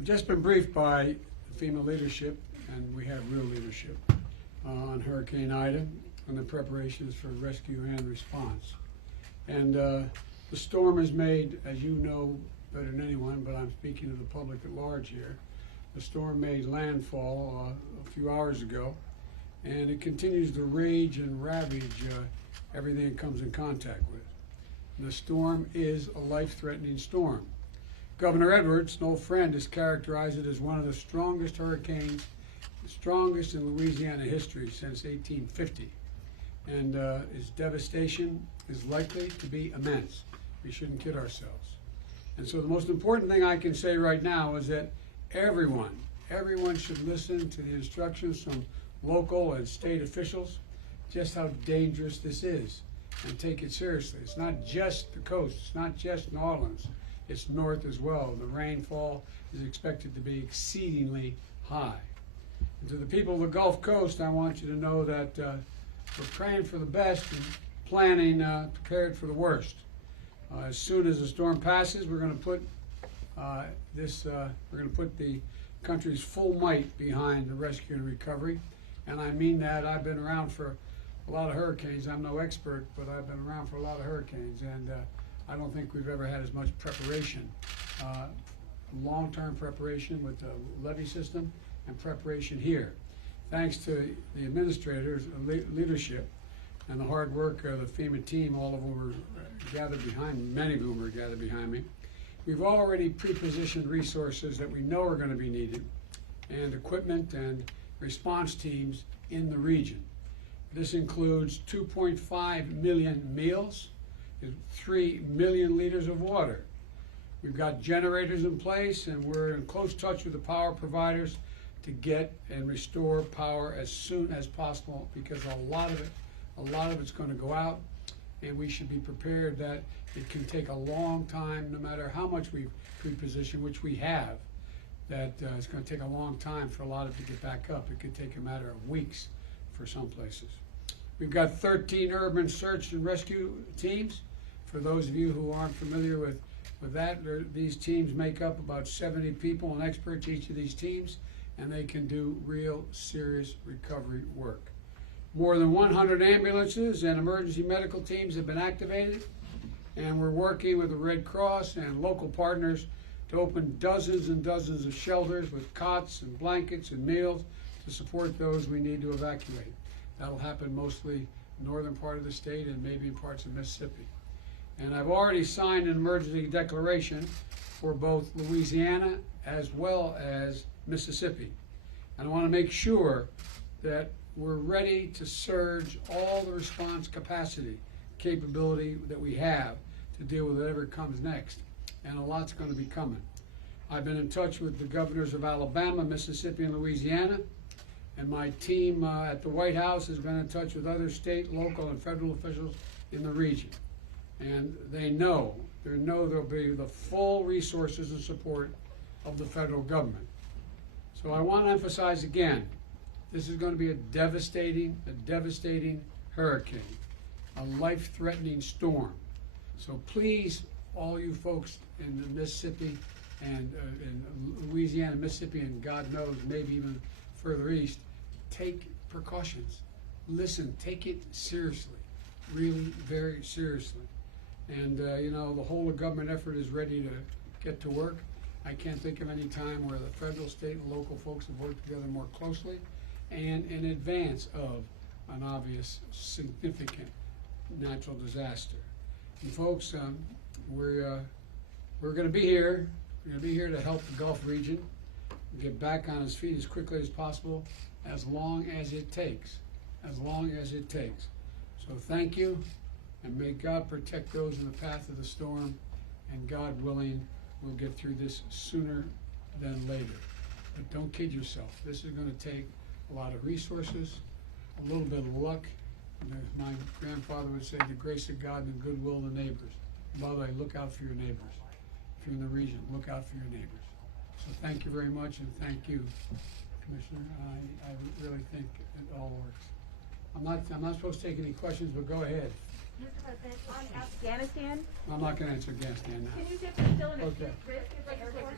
I've just been briefed by the FEMA leadership, and we have real leadership, on Hurricane Ida and the preparations for rescue and response. And the storm has made, as you know better than anyone, but I'm speaking to the public at large here, the storm made landfall a few hours ago, and it continues to rage and ravage everything it comes in contact with. And the storm is a life-threatening storm. Governor Edwards, an old friend, has characterized it as one of the strongest hurricanes, the strongest in Louisiana history since 1850. And its devastation is likely to be immense. We shouldn't kid ourselves. And so the most important thing I can say right now is that everyone should listen to the instructions from local and state officials, just how dangerous this is, and take it seriously. It's not just the coast, it's not just New Orleans, it's north as well. The rainfall is expected to be exceedingly high. And to the people of the Gulf Coast, I want you to know that we're praying for the best and planning prepared for the worst. As soon as the storm passes, we're going to put the country's full might behind the rescue and recovery, and I mean that. I've been around for a lot of hurricanes. I'm no expert, but I've been around for a lot of hurricanes, and I don't think we've ever had as much preparation, long-term preparation with the levee system and preparation here. Thanks to the administrators, leadership, and the hard work of the FEMA team, all of whom are gathered behind me, many of whom are gathered behind me. We've already pre-positioned resources that we know are going to be needed, and equipment and response teams in the region. This includes 2.5 million meals, 3 million liters of water. We've got generators in place, and we're in close touch with the power providers to get and restore power as soon as possible, because a lot of it's going to go out, and we should be prepared that it can take a long time, no matter how much we pre-position, which we have, that it's going to take a long time for a lot of it to get back up. It could take a matter of weeks for some places. We've got 13 urban search and rescue teams. For those of you who aren't familiar with that, these teams make up about 70 people and experts, each of these teams, and they can do real serious recovery work. More than 100 ambulances and emergency medical teams have been activated, and we're working with the Red Cross and local partners to open dozens and dozens of shelters with cots and blankets and meals to support those we need to evacuate. That'll happen mostly northern part of the state and maybe in parts of Mississippi. And I've already signed an emergency declaration for both Louisiana as well as Mississippi. And I want to make sure that we're ready to surge all the response capability that we have to deal with whatever comes next. And a lot's going to be coming. I've been in touch with the governors of Alabama, Mississippi, and Louisiana, and my team at the White House has been in touch with other state, local, and federal officials in the region. And they know there'll be the full resources and support of the federal government. So I want to emphasize again, this is going to be a devastating hurricane, a life-threatening storm. So please, all you folks in the Mississippi and in Louisiana, Mississippi, and God knows maybe even further east, take precautions. Listen, take it seriously, really very seriously. And you know, the whole government effort is ready to get to work. I can't think of any time where the federal, state, and local folks have worked together more closely and in advance of an obvious significant natural disaster. And folks, we're going to be here. We're going to be here to help the Gulf region get back on its feet as quickly as possible, as long as it takes. As long as it takes. So thank you, and may God protect those in the path of the storm, and God willing, we'll get through this sooner than later. But don't kid yourself. This is going to take a lot of resources, a little bit of luck, and as my grandfather would say, the grace of God and the goodwill of the neighbors. And by the way, look out for your neighbors. If you're in the region, look out for your neighbors. So thank you very much, and thank you, Commissioner. I really think it all works. I'm not supposed to take any questions, but go ahead. Mr. President, on Afghanistan. I'm not going to answer Afghanistan now. Can you give me still an risk as a reporter?